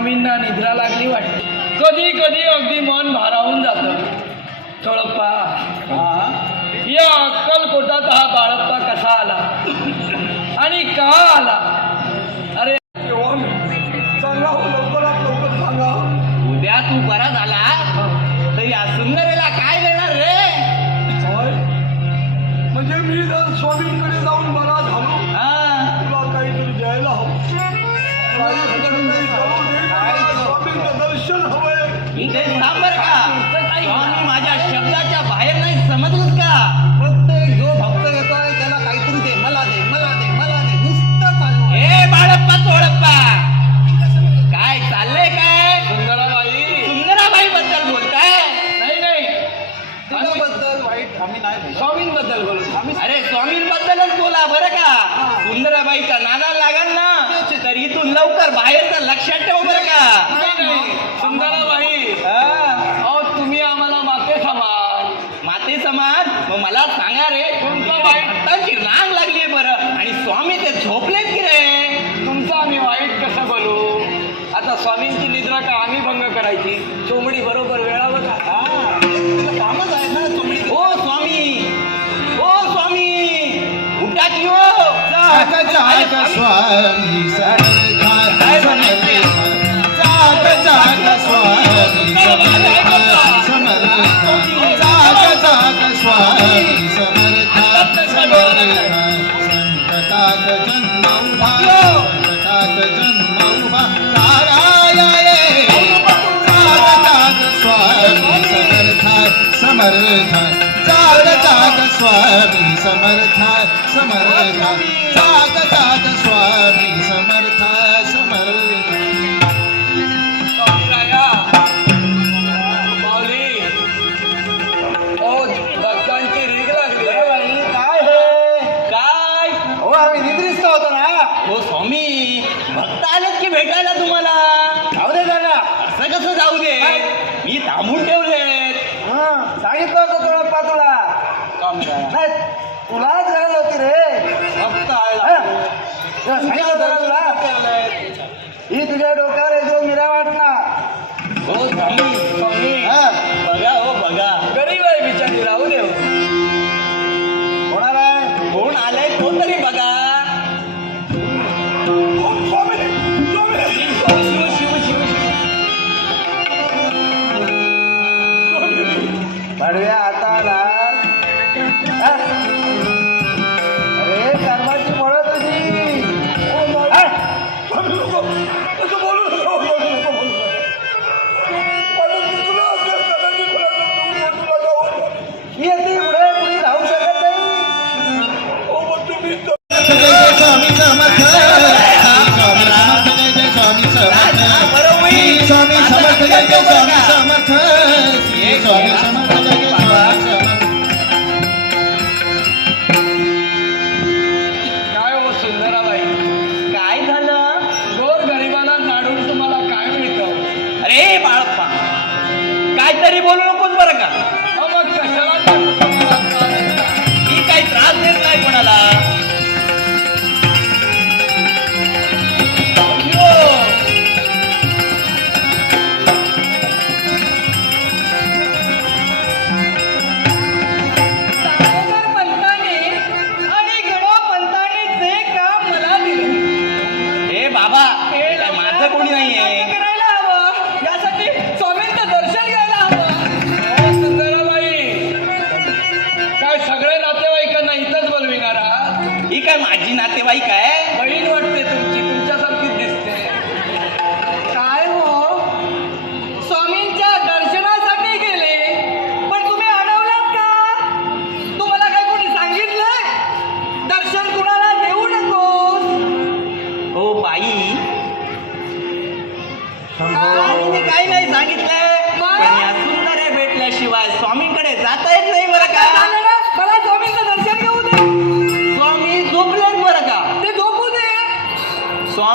स्वामींना निद्रा लागली वाटते. कधी कधी अगदी मन भारावून जात. थोडप्पा या अक्कलकोटात हा बाळप्पा कसा आला? आणि का आला? अरे लवकर उद्या तू बरा झाला. तर या सुंदरेला काय देणार रे? म्हणजे मी जर स्वामींकडे जाऊन बरा झालो हा. दर्शन हवंय माझ्या शब्दाच्या बाहेर नाही समजलंस का? जाग स्वामी समर्था जाग जाग, स्वामी समर्था। समर्था जाग जाग, स्वामी समर्था समर्था संकटात जन्म उभा संकटात जन्म उभा जाग जाग स्वामी समर्था समर्था। जाग जाग, स्वामी समर्था। समर्था जाग जाग स्वामी समर्था समर्था. भक्तांची रीग लागली. काय हे? काय? हो आम्ही निद्रिस्त होतो ना. हो स्वामी. भक्त आलेत की भेटायला तुम्हाला? जाऊ दे दादा असं कसं जाऊ दे? मी थांबून ठेवले सांगितलं होतं तुला पातुला नाही तुलाच गरज होती रे भक्त सांगितलं होतं तुला? ही तुझ्या डोक्यावर एकदम मिरा वाटना हो स्वामी स्वामी. श्री स्वामी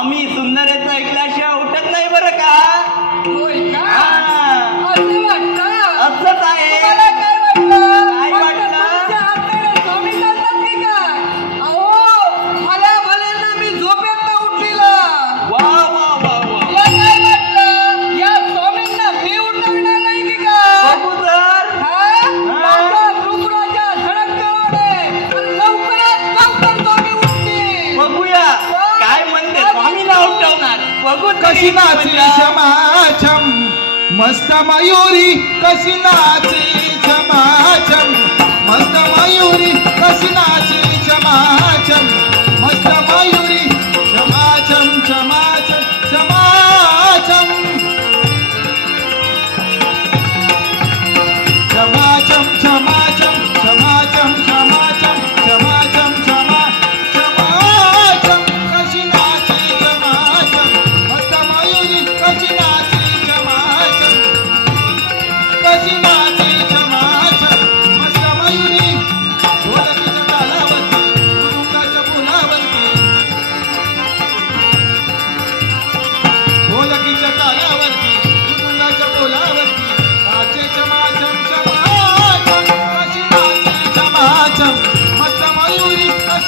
आम्ही सुंदरेचा ऐकल्याशिवाय उठत नाही बरं का? कशी नाचली समाचम मस्त मयुरी कशी नाचली समाचम मस्त मयुरी कशी नाचली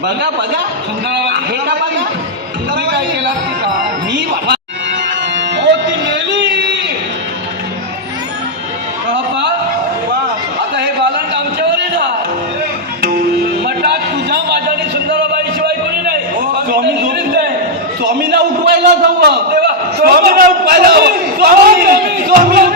बघा बघा. आहे का बघा? तुम्ही काय केलात की मी बाबा हो ती मेली! बाप्पा आता हे बालक आमच्यावर आहे ना मठात तुझ्या माझ्या आणि सुंदराबाई शिवाय कोणी नाही. स्वामी निवृत्त आहे. स्वामींना उठवायला देवा, स्वामींना उठवायला. स्वामी! स्वामी! स्वामी!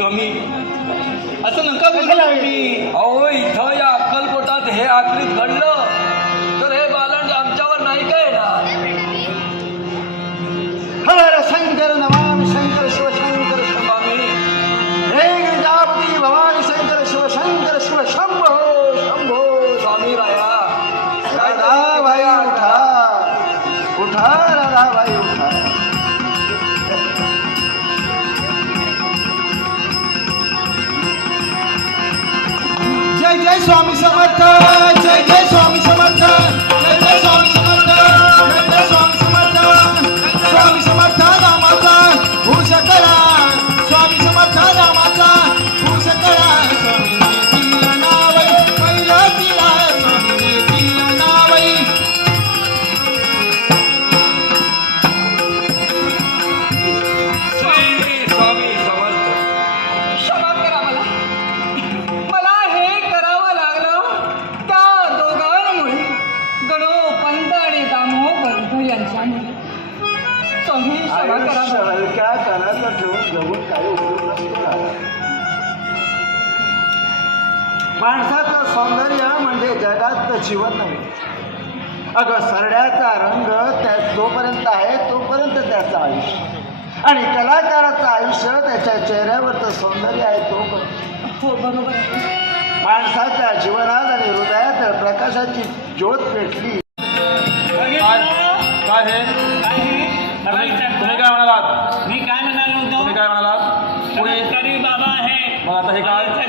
स्वामी असं नका बोलू तुम्ही. अहो इथं या अक्कलकोटात हे आखरीत घडलं. स्वामी समर्थ. जय जय माणसाचं सौंदर्य म्हणजे जगात जीवन नव्हे अगं सरड्याचा रंग त्या जोपर्यंत आहे तोपर्यंत त्याचं आयुष्य. आणि कलाकाराचं आयुष्य त्याच्या चेहऱ्यावरचं सौंदर्य आहे तोपर्यंत. हो बरोबर. माणसाच्या जीवनात आणि हृदयात प्रकाशाची ज्योत पेटली काय? तुम्ही काय म्हणालात? मी काय म्हणालो तुम्ही होतो काय म्हणालात? पुढे तरी बाबा आहे. मग आता हे काय?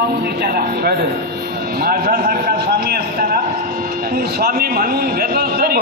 काउंटरीच्याला माझ्यासारखा स्वामी असताना तू स्वामी म्हणून घेतोस तरी